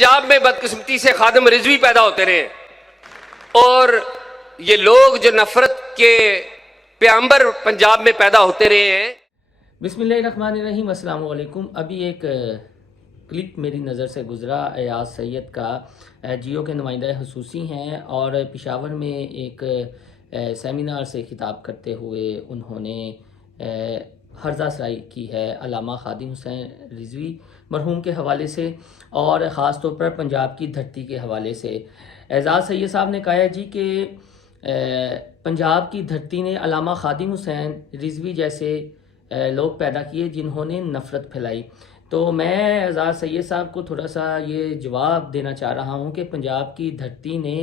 पंजाब में बदकिस्मती से खादिम रिजवी पैदा होते रहे और ये लोग जो नफरत के प्याम्बर पंजाब में पैदा होते रहे हैं। बिस्मिल्लाहिर्रहमानिर्रहीम, अस्सलाम वालेकुम। अभी एक क्लिप मेरी नज़र से गुज़रा एयाज सैयद का। जियो के नुमाइंदा खसूसी हैं और पेशावर में एक सेमिनार से खिताब करते हुए उन्होंने हर्जा सराई की है अल्लामा खादिम हुसैन रिजवी मरहूम के हवाले से और ख़ास तौर पर पंजाब की धरती के हवाले से। एजाज सैयद साहब ने कहा है जी कि पंजाब की धरती ने अल्लामा खादिम हुसैन रिजवी जैसे लोग पैदा किए जिन्होंने नफ़रत फैलाई। तो मैं एजाज सैयद साहब को थोड़ा सा ये जवाब देना चाह रहा हूँ कि पंजाब की धरती ने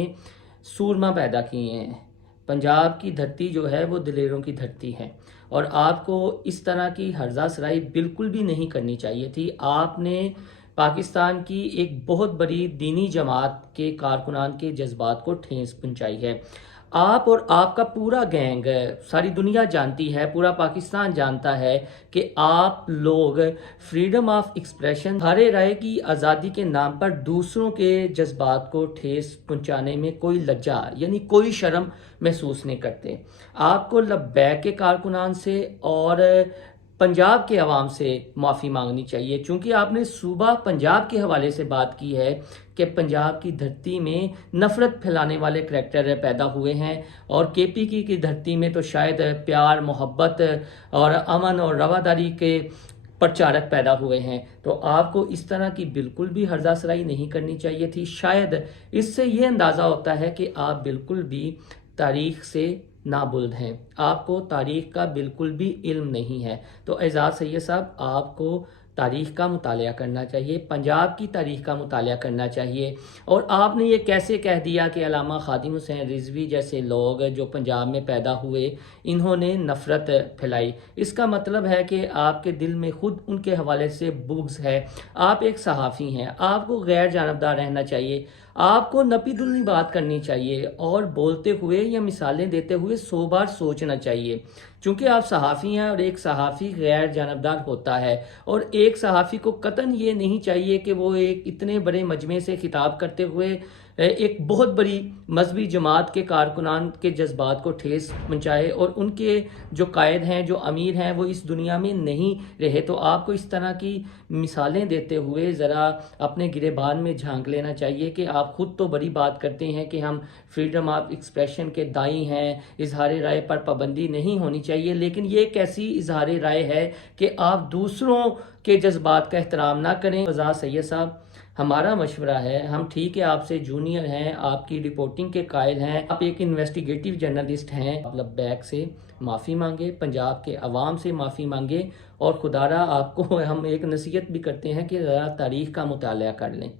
सूरमा पैदा किए हैं। पंजाब की धरती जो है वो दिलेरों की धरती है और आपको इस तरह की हर्जा सराई बिल्कुल भी नहीं करनी चाहिए थी। आपने पाकिस्तान की एक बहुत बड़ी दीनी जमात के कारकुनान के जज्बात को ठेस पहुंचाई है। आप और आपका पूरा गैंग, सारी दुनिया जानती है, पूरा पाकिस्तान जानता है कि आप लोग फ्रीडम ऑफ एक्सप्रेशन, हरे राय की आज़ादी के नाम पर दूसरों के जज्बात को ठेस पहुंचाने में कोई लज्जा यानी कोई शर्म महसूस नहीं करते। आपको लब्बैक के कारकुनान से और पंजाब के अवाम से माफ़ी मांगनी चाहिए, चूँकि आपने सूबा पंजाब के हवाले से बात की है कि पंजाब की धरती में नफ़रत फैलाने वाले करैक्टर पैदा हुए हैं और केपी की धरती में तो शायद प्यार, मोहब्बत और अमन और रवादारी के प्रचारक पैदा हुए हैं। तो आपको इस तरह की बिल्कुल भी हर्जा सराई नहीं करनी चाहिए थी। शायद इससे ये अंदाज़ा होता है कि आप बिल्कुल भी तारीख़ से नाबुल्द हैं, आपको तारीख़ का बिल्कुल भी इल्म नहीं है। तो एजाज सैयद साहब, आपको तारीख़ का मुतालिया करना चाहिए, पंजाब की तारीख़ का मुतालिया करना चाहिए। और आपने ये कैसे कह दिया कि अल्लामा खादिम हुसैन रिजवी जैसे लोग जो पंजाब में पैदा हुए इन्होंने नफ़रत फैलाई। इसका मतलब है कि आपके दिल में ख़ुद उनके हवाले से बुग़्ज़ है। आप एक सहाफ़ी हैं, आपको गैर जानबदार रहना चाहिए, आपको नपीदुल्नी बात करनी चाहिए और बोलते हुए या मिसालें देते हुए 100 बार सोचना चाहिए। चूँकि आप सहाफ़ी हैं और एक सहाफ़ी गैर जानबदार होता है और एक सहाफ़ी को कतन ये नहीं चाहिए कि वो एक इतने बड़े मजमे से खिताब करते हुए एक बहुत बड़ी मजहबी जमात के कारकुनान के जज्बात को ठेस पहुँचाए और उनके जो कायद हैं, जो अमीर हैं, वो इस दुनिया में नहीं रहे। तो आपको इस तरह की मिसालें देते हुए ज़रा अपने गिरेबान में झांक लेना चाहिए कि आप ख़ुद तो बड़ी बात करते हैं कि हम फ्रीडम ऑफ एक्सप्रेशन के दाई हैं, इजहार राय पर पाबंदी नहीं होनी चाहिए, लेकिन ये कैसी इजहार राय है कि आप दूसरों के जज्बात का एहतराम ना करें। एजाज सैयद साहब, हमारा मशवरा है, हम ठीक है आपसे जूनियर हैं, आपकी रिपोर्टिंग के कायल हैं, आप एक इन्वेस्टिगेटिव जर्नलिस्ट हैं, आप लब्बैक से माफ़ी मांगे, पंजाब के अवाम से माफ़ी मांगे और खुदारा आपको हम एक नसीहत भी करते हैं कि ज़रा तारीख़ का मुतालिया कर लें।